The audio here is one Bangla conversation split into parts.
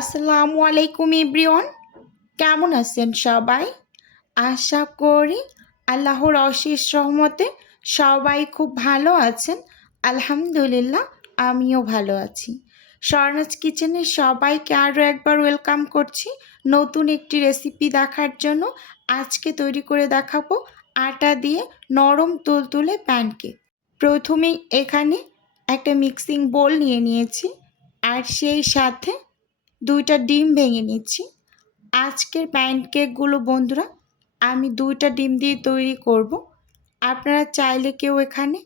আসসালামু আলাইকুম ইব্রিয়ন কেমন আছেন সবাই? আশা করি আল্লাহর অশেষ রহমতে সবাই খুব ভালো আছেন। আলহামদুলিল্লাহ, আমিও ভালো আছি। স্বর্ণাজ কিচেনে সবাইকে আরও একবার ওয়েলকাম করছি নতুন একটি রেসিপি দেখার জন্য। আজকে তৈরি করে দেখাবো আটা দিয়ে নরম তুলতুলে প্যানকেক। প্রথমেই এখানে একটা মিক্সিং বোল নিয়ে নিয়েছি, আর সেই সাথে দুইটা ডিম ভেঙে নিচ্ছি। আজকের প্যানকেকগুলো বন্ধুরা, আমি দুইটা ডিম দিয়ে তৈরি করব। আপনারা চাইলে কেউ এখানে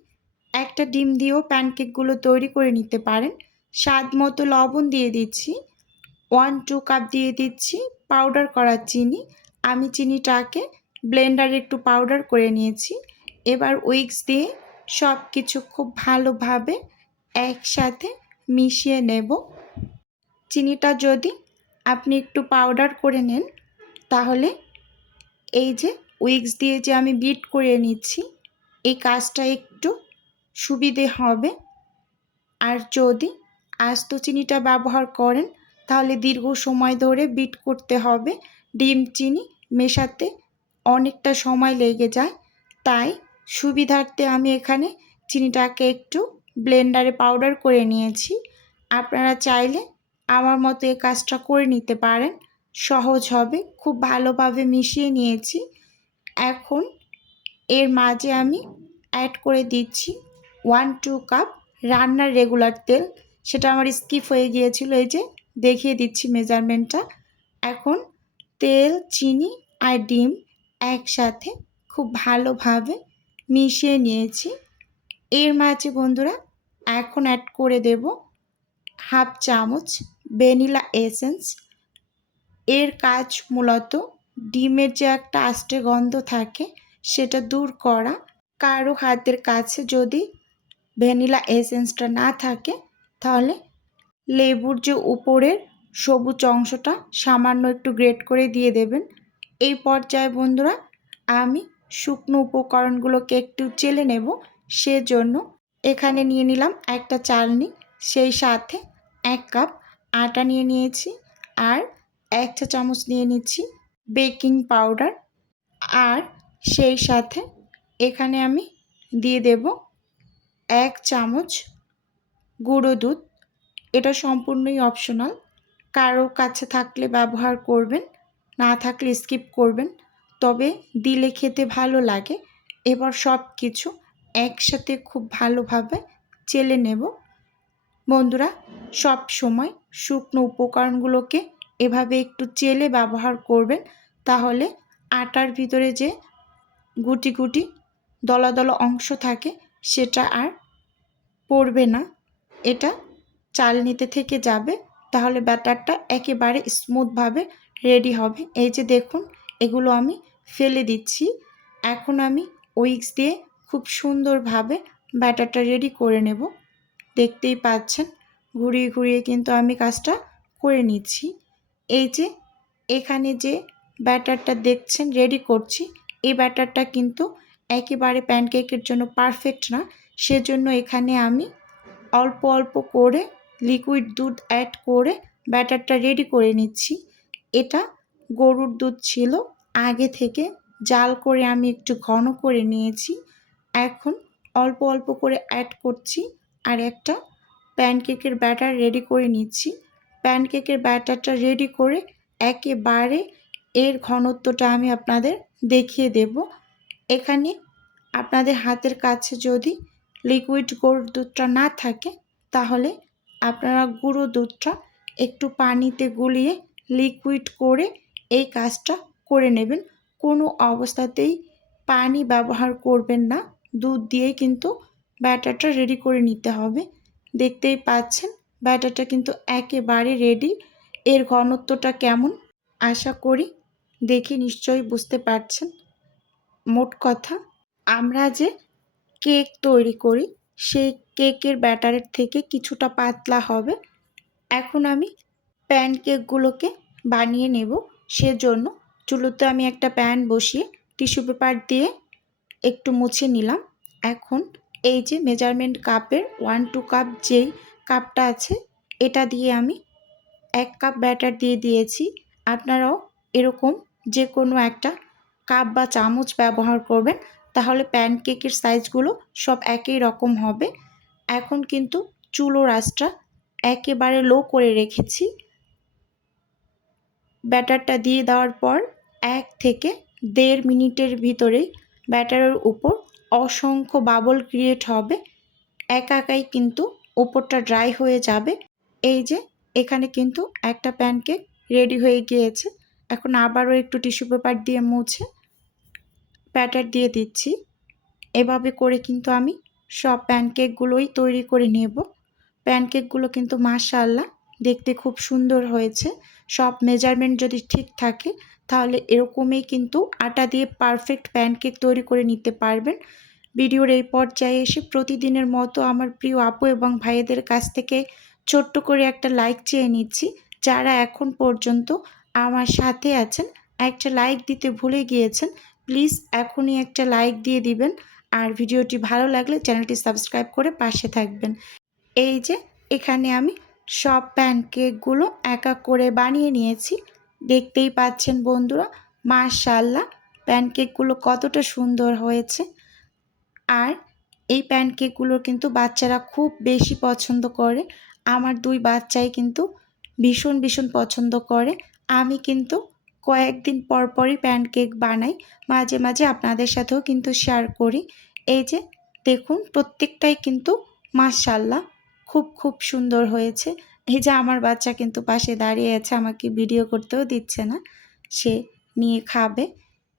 একটা ডিম দিয়েও প্যানকেকগুলো তৈরি করে নিতে পারেন। স্বাদ মতো লবণ দিয়ে দিচ্ছি ওয়ান টু কাপ দিয়ে দিচ্ছি পাউডার করা চিনি। আমি চিনিটাকে ব্লেন্ডারে একটু পাউডার করে নিয়েছি। এবার উইক্স দিয়ে সব কিছু খুব ভালোভাবে একসাথে মিশিয়ে নেব। চিনিটা যদি আপনি একটু পাউডার করে নেন, তাহলে এই যে উইক্স দিয়ে যে আমি বিট করে নিচ্ছি, এই কাজটা একটু সুবিধে হবে। আর যদি আস্ত চিনিটা ব্যবহার করেন, তাহলে দীর্ঘ সময় ধরে বিট করতে হবে। ডিম চিনি মেশাতে অনেকটা সময় লেগে যায়। তাই সুবিধার্থে আমি এখানে চিনিটাকে একটু ব্লেন্ডারে পাউডার করে নিয়েছি। আপনারা চাইলে আমার মতো এই কাজটা করে নিতে পারেন। সহজ হবে। খুব ভালোভাবে মিশিয়ে নিয়েছি। এখন এর মাঝে আমি অ্যাড করে দিচ্ছি ওয়ান টু কাপ রান্নার রেগুলার তেল। সেটা আমার স্কিপ হয়ে গিয়েছিল। এই যে দেখিয়ে দিচ্ছি মেজারমেন্টটা এখন তেল, চিনি আর ডিম একসাথে খুব ভালোভাবে মিশিয়ে নিয়েছি। এর মাঝে বন্ধুরা, এখন অ্যাড করে দেব হাফ চামচ ভ্যানিলা এসেন্স। এর কাজ মূলত ডিমের যে একটা আষ্টে গন্ধ থাকে, সেটা দূর করা। কারও হাতের কাছে যদি ভ্যানিলা এসেন্সটা না থাকে, তাহলে লেবুর যে উপরের সবুজ অংশটা সামান্য একটু গ্রেট করে দিয়ে দেবেন। এই পর্যায়ে বন্ধুরা, আমি শুকনো উপকরণগুলোকে একটু চেলে নেব। সেজন্য এখানে নিয়ে নিলাম একটা চালনি। সেই সাথে এক কাপ আটা নিয়ে নিয়েছি আর এক চা চামচ নিয়ে নিচ্ছি বেকিং পাউডার। আর সেই সাথে এখানে আমি দিয়ে দেব এক চামচ গুঁড়ো দুধ। এটা সম্পূর্ণই অপশনাল কারও কাছে থাকলে ব্যবহার করবেন, না থাকলে স্কিপ করবেন। তবে দিলে খেতে ভালো লাগে। এবার সব কিছু একসাথে খুব ভালোভাবে চেলে নেব। বন্ধুরা, সব সময় শুকনো উপকরণগুলোকে এভাবে একটু চেলে ব্যবহার করবেন, তাহলে আটার ভিতরে যে গুটি গুটি দলা দলা অংশ থাকে, সেটা আর পড়বে না। এটা চালনিতে থেকে যাবে, তাহলে ব্যাটারটা একেবারে স্মুথভাবে রেডি হবে। এই যে দেখুন, এগুলো আমি ফেলে দিচ্ছি। এখন আমি উইক্স দিয়ে খুব সুন্দরভাবে ব্যাটারটা রেডি করে নেব। দেখতেই পাচ্ছেন, ঘুরিয়ে ঘুরিয়ে কিন্তু আমি কাজটা করে নিচ্ছি। এই যে, এখানে যে ব্যাটারটা দেখছেন রেডি করছি, এই ব্যাটারটা কিন্তু একেবারে প্যানকেকের জন্য পারফেক্ট না। সেজন্য এখানে আমি অল্প অল্প করে লিকুইড দুধ অ্যাড করে ব্যাটারটা রেডি করে নিচ্ছি। এটা গরুর দুধ ছিল, আগে থেকে জাল করে আমি একটু ঘন করে নিয়েছি। এখন অল্প অল্প করে অ্যাড করছি। আর একটা প্যানকেকের ব্যাটার রেডি করে নিচ্ছি। প্যানকেকের ব্যাটারটা রেডি করে একেবারে এর ঘনত্বটা আমি আপনাদের দেখিয়ে দেব। এখানে আপনাদের হাতের কাছে যদি লিকুইড গরুর দুধটা না থাকে, তাহলে আপনারা গুঁড়ো দুধটা একটু পানিতে গুলিয়ে লিকুইড করে এই কাজটা করে নেবেন। কোনো অবস্থাতেই পানি ব্যবহার করবেন না। দুধ দিয়ে কিন্তু ব্যাটারটা রেডি করে নিতে হবে। দেখতেই পাচ্ছেন, ব্যাটারটা কিন্তু একেবারে রেডি এর ঘনত্বটা কেমন? আশা করি দেখে নিশ্চয়ই বুঝতে পারছেন। মোট কথা, আমরা যে কেক তৈরি করি, সেই কেকের ব্যাটারের থেকে কিছুটা পাতলা হবে। এখন আমি প্যান কেকগুলোকে বানিয়ে নেব। সেজন্য চুলোতে আমি একটা প্যান বসিয়ে টিস্যু পেপার দিয়ে একটু মুছে নিলাম। এখন এই যে মেজারমেন্ট কাপের ওয়ান টু কাপ যেই কাপটা আছে, এটা দিয়ে আমি এক কাপ ব্যাটার দিয়ে দিয়েছি। আপনারাও এরকম যে কোনো একটা কাপ বা চামচ ব্যবহার করবেন, তাহলে প্যানকেকের সাইজগুলো সব একই রকম হবে। এখন কিন্তু চুলো রাসটা একেবারে লো করে রেখেছি। ব্যাটারটা দিয়ে দেওয়ার পর এক থেকে দেড় মিনিটের ভিতরেই ব্যাটারের উপর অসংখ্য বাবল ক্রিয়েট হবে। একা একাই কিন্তু ওপরটা ড্রাই হয়ে যাবে। এই যে, এখানে কিন্তু একটা প্যানকেক রেডি হয়ে গিয়েছে। এখন আবারও একটু টিস্যু পেপার দিয়ে মুছে প্যাটার দিয়ে দিচ্ছি। এভাবে করে কিন্তু আমি সব প্যানকেকগুলোই তৈরি করে নেব। প্যানকেকগুলো কিন্তু মাশাল্লাহ দেখতে খুব সুন্দর হয়েছে। সব মেজারমেন্ট যদি ঠিক থাকে তাহলে এরকমই কিন্তু আটা দিয়ে পারফেক্ট প্যানকেক তৈরি করে নিতে পারবেন। ভিডিওর এই পর্যায়ে এসে প্রতিদিনের মতো আমার প্রিয় আপু এবং ভাইয়েদের কাছ থেকে ছোট্ট করে একটা লাইক চেয়ে নিচ্ছি। যারা এখন পর্যন্ত আমার সাথে আছেন, একটা লাইক দিতে ভুলে গিয়েছেন প্লিজ এখনই একটা লাইক দিয়ে দিবেন। আর ভিডিওটি ভালো লাগলে চ্যানেলটি সাবস্ক্রাইব করে পাশে থাকবেন। এই যে, এখানে আমি সব প্যানকেকগুলো এক করে বানিয়ে নিয়েছি। দেখতেই পাচ্ছেন বন্ধুরা মাশাল্লাহ প্যানকেকগুলো কতটা সুন্দর হয়েছে। আর এই প্যানকেকগুলো কিন্তু বাচ্চারা খুব বেশি পছন্দ করে। আমার দুই বাচ্চাই কিন্তু ভীষণ ভীষণ পছন্দ করে। আমি কিন্তু কয়েকদিন পর পরই প্যানকেক বানাই। মাঝে মাঝে আপনাদের সাথেও কিন্তু শেয়ার করি। এই যে, দেখুন, প্রত্যেকটাই কিন্তু মাশাল্লাহ খুব খুব সুন্দর হয়েছে। এই যে আমার বাচ্চা কিন্তু পাশে দাঁড়িয়ে আছে, আমাকে ভিডিও করতেও দিচ্ছে না। সে নিয়ে খাবে।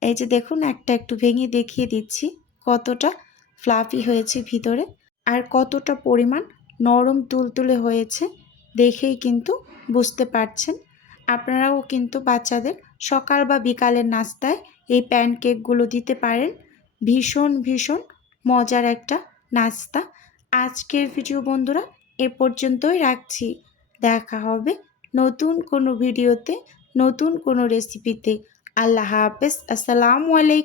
এই যে দেখুন, একটা একটু ভেঙে দেখিয়ে দিচ্ছি। কতটা ফ্লাফি হয়েছে ভিতরে আর কতটা পরিমাণ নরম তুলতুলে হয়েছে দেখেই কিন্তু বুঝতে পারছেন। আপনারাও কিন্তু বাচ্চাদের সকাল বা বিকালের নাস্তায় এই প্যানকেকগুলো দিতে পারেন। ভীষণ ভীষণ মজার একটা নাস্তা। আজকের ভিডিও বন্ধুরা, এ পর্যন্তই রাখছি। দেখা হবে নতুন কোনো ভিডিওতে নতুন কোনো রেসিপিতে আল্লাহ হাফেজ। আসসালামু আলাইকুম।